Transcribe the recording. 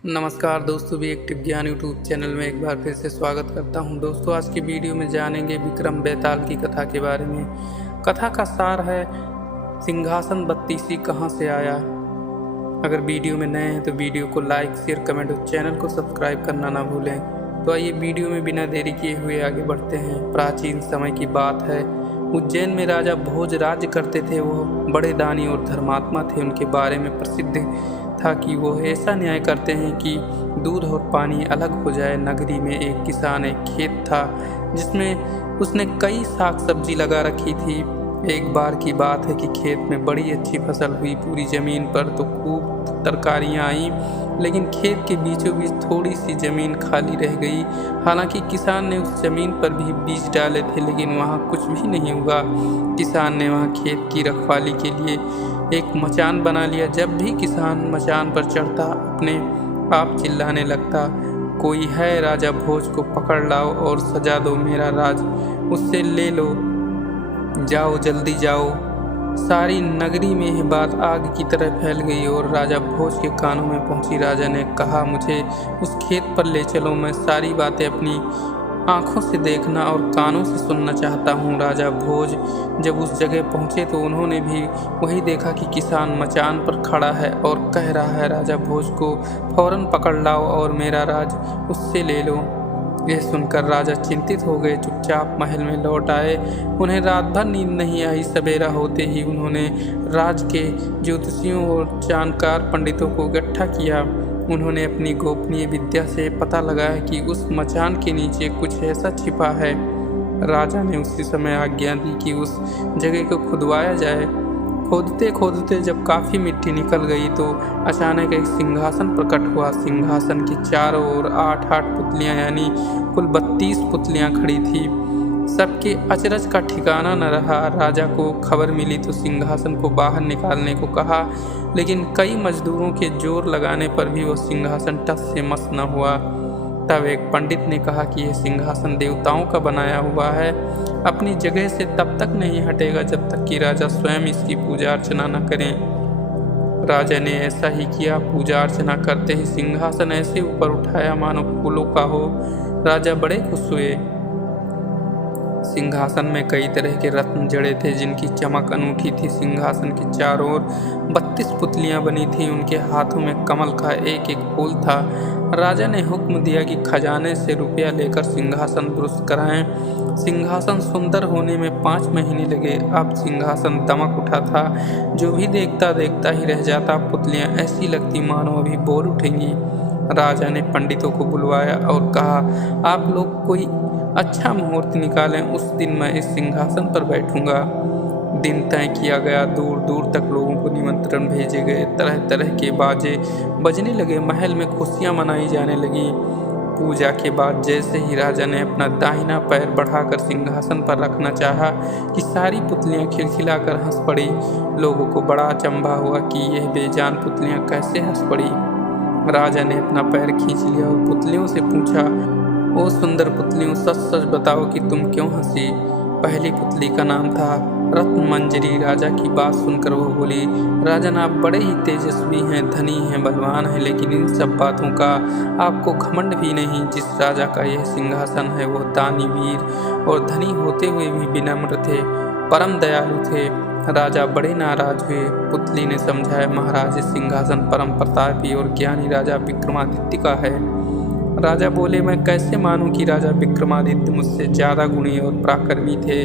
नमस्कार दोस्तों, भी एक्टिव ज्ञान यूट्यूब चैनल में एक बार फिर से स्वागत करता हूं। दोस्तों, आज की वीडियो में जानेंगे विक्रम बेताल की कथा के बारे में। कथा का सार है सिंहासन बत्तीसी कहां से आया। अगर वीडियो में नए हैं तो वीडियो को लाइक, शेयर, कमेंट और चैनल को सब्सक्राइब करना ना भूलें। तो आइए वीडियो में बिना देरी किए हुए आगे बढ़ते हैं। प्राचीन समय की बात है। उज्जैन में राजा भोज राज्य करते थे। वो बड़े दानी और धर्मात्मा थे। उनके बारे में प्रसिद्ध था कि वो ऐसा न्याय करते हैं कि दूध और पानी अलग हो जाए। नगरी में एक किसान एक खेत था जिसमें उसने कई साग सब्जी लगा रखी थी। एक बार की बात है कि खेत में बड़ी अच्छी फसल हुई। पूरी जमीन पर तो खूब तरकारियां आई, लेकिन खेत के बीचों बीच थोड़ी सी जमीन खाली रह गई। हालांकि किसान ने उस जमीन पर भी बीज डाले थे, लेकिन वहां कुछ भी नहीं हुआ। किसान ने वहां खेत की रखवाली के लिए एक मचान बना लिया। जब भी किसान मचान पर चढ़ता अपने आप चिल्लाने लगता, कोई है राजा भोज को पकड़ लाओ और सजा दो, मेरा राज उससे ले लो, जाओ जल्दी जाओ। सारी नगरी में यह बात आग की तरह फैल गई और राजा भोज के कानों में पहुंची। राजा ने कहा, मुझे उस खेत पर ले चलो, मैं सारी बातें अपनी आंखों से देखना और कानों से सुनना चाहता हूँ। राजा भोज जब उस जगह पहुँचे तो उन्होंने भी वही देखा कि किसान मचान पर खड़ा है और कह रहा है, राजा भोज को फौरन पकड़ लाओ और मेरा राज उससे ले लो। यह सुनकर राजा चिंतित हो गए, चुपचाप महल में लौट आए। उन्हें रात भर नींद नहीं आई। सवेरा होते ही उन्होंने राज के ज्योतिषियों और जानकार पंडितों को इकट्ठा किया। उन्होंने अपनी गोपनीय विद्या से पता लगाया कि उस मचान के नीचे कुछ ऐसा छिपा है। राजा ने उसी समय आज्ञा दी कि उस जगह को खुदवाया जाए। खोदते खोदते जब काफ़ी मिट्टी निकल गई तो अचानक एक सिंहासन प्रकट हुआ। सिंहासन की चारों ओर 8-8 पुतलियां यानी कुल 32 पुतलियां खड़ी थी। सबके अचरज का ठिकाना न रहा। राजा को खबर मिली तो सिंहासन को बाहर निकालने को कहा, लेकिन कई मजदूरों के जोर लगाने पर भी वो सिंहासन टस से मस न हुआ। तब एक पंडित ने कहा कि यह सिंहासन देवताओं का बनाया हुआ है, अपनी जगह से तब तक नहीं हटेगा जब तक कि राजा स्वयं इसकी पूजा अर्चना न करें। राजा ने ऐसा ही किया। पूजा अर्चना करते ही सिंहासन ऐसे ऊपर उठाया मानो फूलों का हो। राजा बड़े खुश हुए। सिंहासन में कई तरह के रत्न जड़े थे जिनकी चमक अनूठी थी। सिंहासन की चारों ओर 32 पुतलियां बनी थी। उनके हाथों में कमल का एक एक फूल था। राजा ने हुक्म दिया कि खजाने से रुपया लेकर सिंहासन दुरुस्त कराएं। सिंहासन सुंदर होने में 5 महीने लगे। अब सिंहासन दमक उठा था। जो भी देखता देखता ही रह जाता। पुतलियां ऐसी लगती मानो अभी बोल उठेंगी। राजा ने पंडितों को बुलवाया और कहा, आप लोग कोई अच्छा मुहूर्त निकालें, उस दिन मैं इस सिंहासन पर बैठूंगा। दिन तय किया गया। दूर दूर तक लोगों को निमंत्रण भेजे गए। तरह तरह के बाजे बजने लगे। महल में खुशियां मनाई जाने लगी। पूजा के बाद जैसे ही राजा ने अपना दाहिना पैर बढ़ाकर सिंहासन पर रखना चाहा कि सारी पुतलियां खिलखिलाकर हंस पड़ी। लोगों को बड़ा अचंभा हुआ कि यह बेजान पुतलियां कैसे हंस पड़ी। राजा ने अपना पैर खींच लिया और पुतलियों से पूछा, ओ सुंदर पुतलियों, सच सच बताओ कि तुम क्यों हंसी। पहली पुतली का नाम था रत्नमंजरी। राजा की बात सुनकर वो बोली, राजन आप बड़े ही तेजस्वी हैं, धनी हैं, बलवान हैं, लेकिन इन सब बातों का आपको घमंड भी नहीं। जिस राजा का यह सिंहासन है वो दानी, वीर और धनी होते हुए भी विनम्र थे, परम दयालु थे। राजा बड़े नाराज हुए। पुतली ने समझाया, महाराज इस सिंहासन परम प्रतापी और ज्ञानी राजा विक्रमादित्य का है। राजा बोले, मैं कैसे मानूं कि राजा विक्रमादित्य मुझसे ज़्यादा गुणी और पराक्रमी थे।